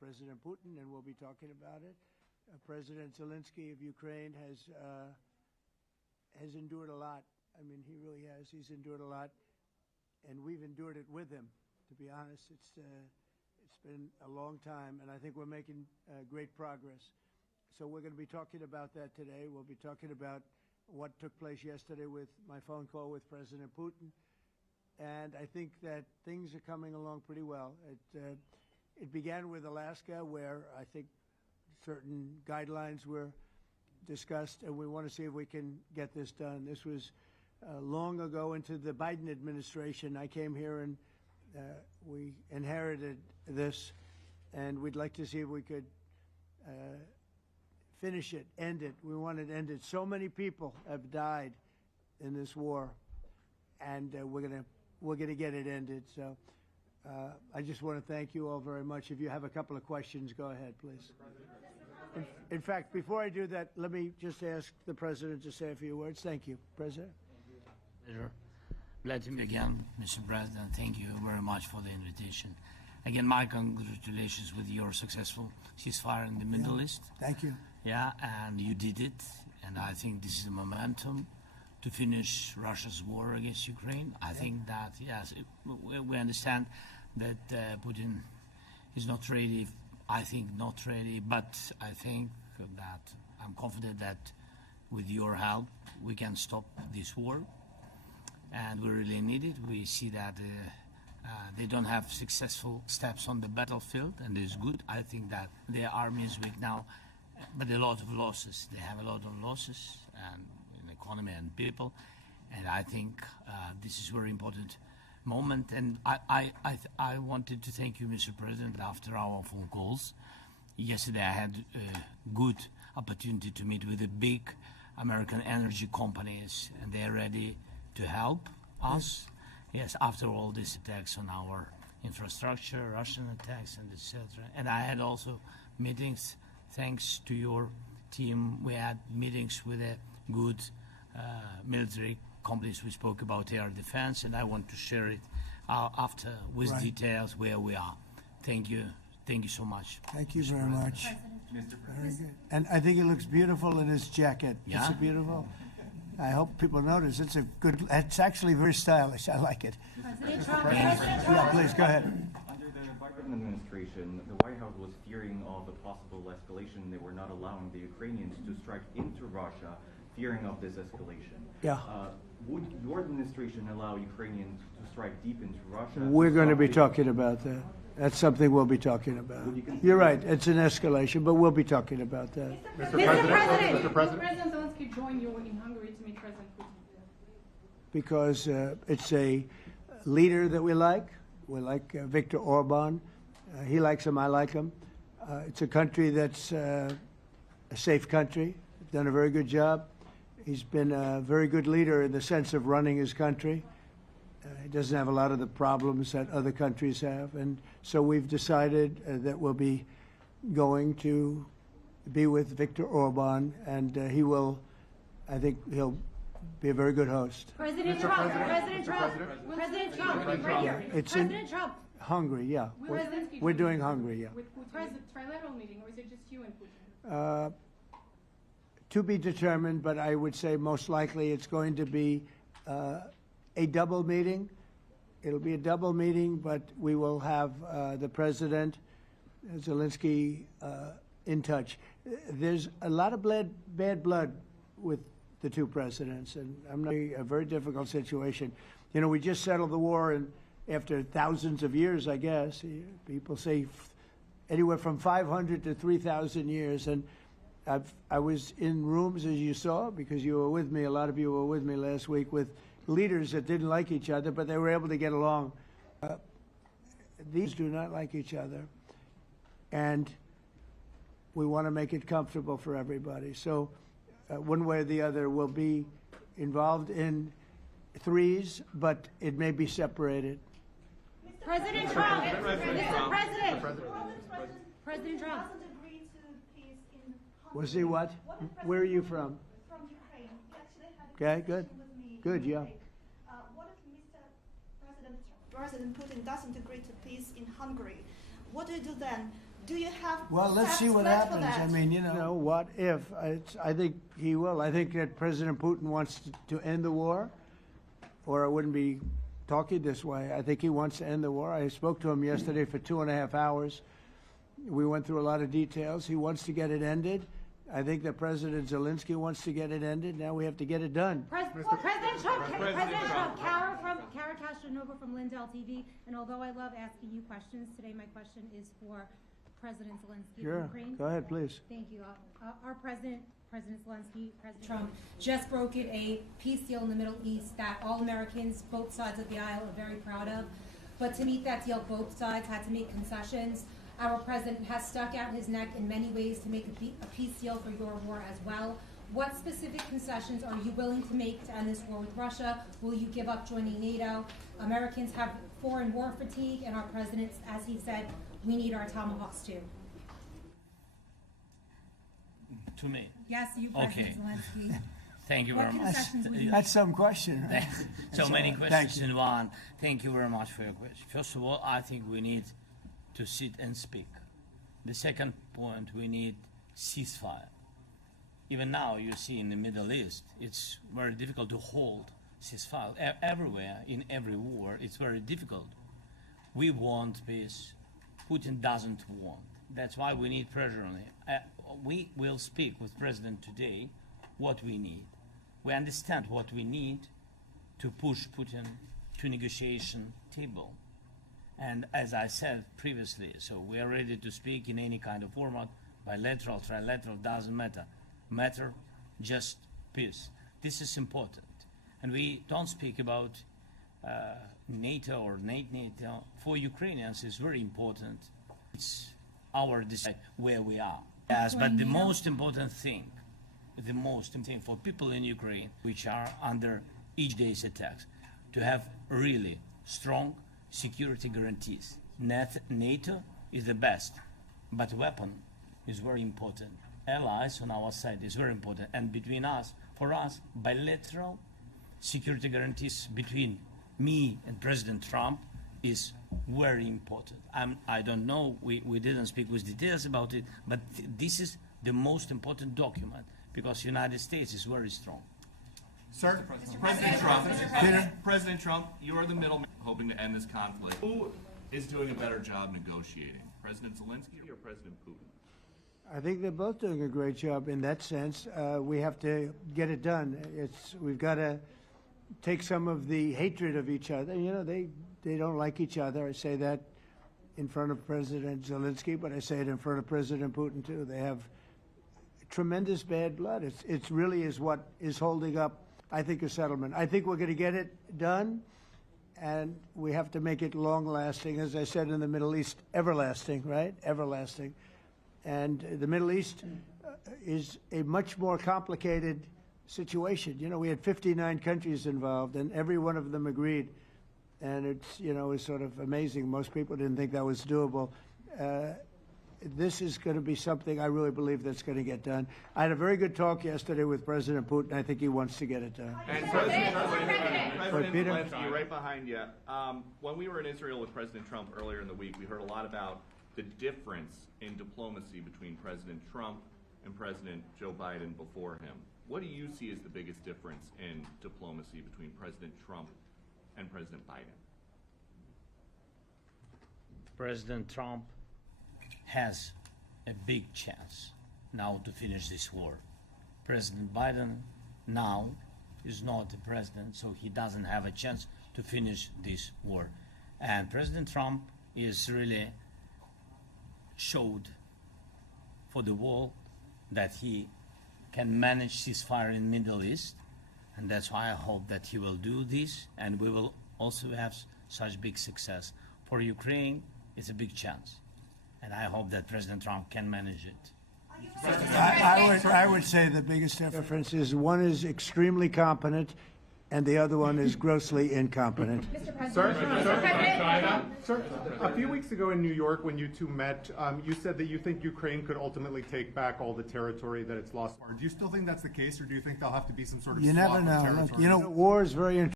President Putin, and we'll be talking about it. President Zelensky of Ukraine has endured a lot. I mean, he really has. He's endured a lot, and we've endured it with him. To be honest, it's been a long time, and I think we're making great progress. So we're going to be talking about that today. We'll be talking about what took place yesterday with my phone call with President Putin, and I think that things are coming along pretty well. It began with Alaska, where I think certain guidelines were discussed, and we want to see if we can get this done. This was long ago into the Biden administration. I came here and we inherited this, and we'd like to see if we could finish it, end it. We want it ended. So many people have died in this war, and we're gonna get it ended. So I just want to thank you all very much. If you have a couple of questions, go ahead, please. In fact, before I do that, let me just ask the President to say a few words. Thank you, President. Pleasure. Vladimir, again, Mr. President, thank you very much for the invitation. Again, my congratulations with your successful ceasefire in the Middle East. Thank you. Yeah, and you did it, and I think this is a momentum to finish Russia's war against Ukraine. I think that, yes, we understand that Putin is not ready. I think not ready, but I think that I'm confident that with your help, we can stop this war. And we really need it. We see that they don't have successful steps on the battlefield, and it's good. I think that their army is weak now, but a lot of losses. They have a lot of losses and in economy and people, and I think this is a very important moment. And I wanted to thank you, Mr. President, after our phone calls. Yesterday I had a good opportunity to meet with the big American energy companies, and they're ready to help us. Yes, after all these attacks on our infrastructure, Russian attacks, and etc. And I had also meetings, thanks to your team. We had meetings with a good military companies. We spoke about air defense, and I want to share it after with details where we are. Thank you so much. Thank you very much. Mr. Very good. And I think it looks beautiful in his jacket. Yeah? It's beautiful. I hope people notice. It's actually very stylish. I like it. President Trump. Yeah, please, go ahead. Under the Biden administration, the White House was fearing of a possible escalation. They were not allowing the Ukrainians to strike into Russia, fearing of this escalation. Yeah. Would your administration allow Ukrainians to strike deep into Russia? We're going to be talking about that. That's something we'll be talking about. You're right. It's an escalation, but we'll be talking about that. Mr. President. Mr. President Zelensky joined you in Hungary to meet President Putin. Because it's a leader that we like. We like Viktor Orban. He likes him. I like him. It's a country that's a safe country. Done a very good job. He's been a very good leader in the sense of running his country. He doesn't have a lot of the problems that other countries have. And so we've decided that we'll be going to be with Viktor Orban, and I think he'll be a very good host. President Trump. President Trump. President Trump. Right here. It's President Trump. Hungary, yeah. Zelensky We're doing Hungary, yeah. With Putin, is it a trilateral meeting, or is it just you and Putin? To be determined, but I would say most likely it's going to be a double meeting. It'll be a double meeting, but we will have the President, Zelensky, in touch. There's a lot of bad blood with the two presidents, and I'm not a very difficult situation. You know, we just settled the war, and after thousands of years, I guess, people say anywhere from 500 to 3,000 years, and I was in rooms, as you saw, because you were with me, a lot of you were with me last week, with leaders that didn't like each other, but they were able to get along. These do not like each other, and we want to make it comfortable for everybody. So one way or the other, we'll be involved in threes, but it may be separated. President Trump. Mr. President. President Trump. Was he what? Where are you from? From Ukraine. We actually had a Okay, good. conversation with me Good, yeah. What if President Putin doesn't agree to peace in Hungary? What do you do then? do you have Well, let's see steps what planned for happens. I that? mean, what if? I think he will. I think that President Putin wants to end the war, or I wouldn't be talking this way. I think he wants to end the war. I spoke to him yesterday for 2.5 hours. We went through a lot of details. He wants to get it ended. I think that President Zelensky wants to get it ended. Now we have to get it done. President Trump, Kara Castronova from Lindell TV. And although I love asking you questions, today my question is for President Zelensky of Sure. Ukraine. Go ahead, please. Thank you. Our President Zelensky, President Trump, just brokered a peace deal in the Middle East that all Americans, both sides of the aisle, are very proud of. But to meet that deal, both sides had to make concessions. Our president has stuck out his neck in many ways to make a peace deal for your war as well. What specific concessions are you willing to make to end this war with Russia? Will you give up joining NATO? Americans have foreign war fatigue, and our president, as he said, we need our tomahawks too. To me. Yes, you, Okay. President Zelensky. Thank you What very much. concessions will you That's some question. Right? So many all right. questions in one. Thank you very much for your question. First of all, I think we need to sit and speak. The second point, we need ceasefire. Even now, you see in the Middle East, it's very difficult to hold ceasefire. Everywhere, in every war, it's very difficult. We want peace. Putin doesn't want. That's why we need pressure on him. We will speak with President today what we need. We understand what we need to push Putin to negotiation table. And as I said previously, so we are ready to speak in any kind of format, bilateral, trilateral, doesn't matter. Matter just peace. This is important. And we don't speak about NATO or NATO. For Ukrainians, it's very important. It's our decide where we are. Yes, but the most important thing for people in Ukraine, which are under each day's attacks, to have really strong security guarantees. NATO is the best, but weapon is very important. Allies on our side is very important. And between us, for us, bilateral security guarantees between me and President Trump is very important. I don't know, we didn't speak with details about it, but this is the most important document because United States is very strong. Sir, President Trump, you are the middleman hoping to end this conflict. Who is doing a better job negotiating, President Zelensky or President Putin? I think they're both doing a great job in that sense. We have to get it done. We've got to take some of the hatred of each other. You know, they don't like each other. I say that in front of President Zelensky, but I say it in front of President Putin too. They have tremendous bad blood. It really is what is holding up, I think, a settlement. I think we're going to get it done, and we have to make it long-lasting. As I said in the Middle East, everlasting, right? Everlasting. And the Middle East is a much more complicated situation. You know, we had 59 countries involved, and every one of them agreed. And it's, you know, it's sort of amazing. Most people didn't think that was doable. This is going to be something I really believe that's going to get done. I had a very good talk yesterday with President Putin. I think he wants to get it done. And President Peter? Zelensky, right behind you. When we were in Israel with President Trump earlier in the week, we heard a lot about the difference in diplomacy between President Trump and President Joe Biden before him. What do you see as the biggest difference in diplomacy between President Trump and President Biden? President Trump has a big chance now to finish this war. President Biden now is not the president, so he doesn't have a chance to finish this war. And President Trump is really showed for the world that he can manage ceasefire in Middle East, and that's why I hope that he will do this, and we will also have such big success. For Ukraine, it's a big chance, and I hope that President Trump can manage it. I would say the biggest difference is one is extremely competent, and the other one is grossly incompetent. Sir, a few weeks ago in New York when you two met, you said that you think Ukraine could ultimately take back all the territory that it's lost. Do you still think that's the case, or do you think there'll have to be some sort of You swap never of know. territory? Look, you know, war is very interesting.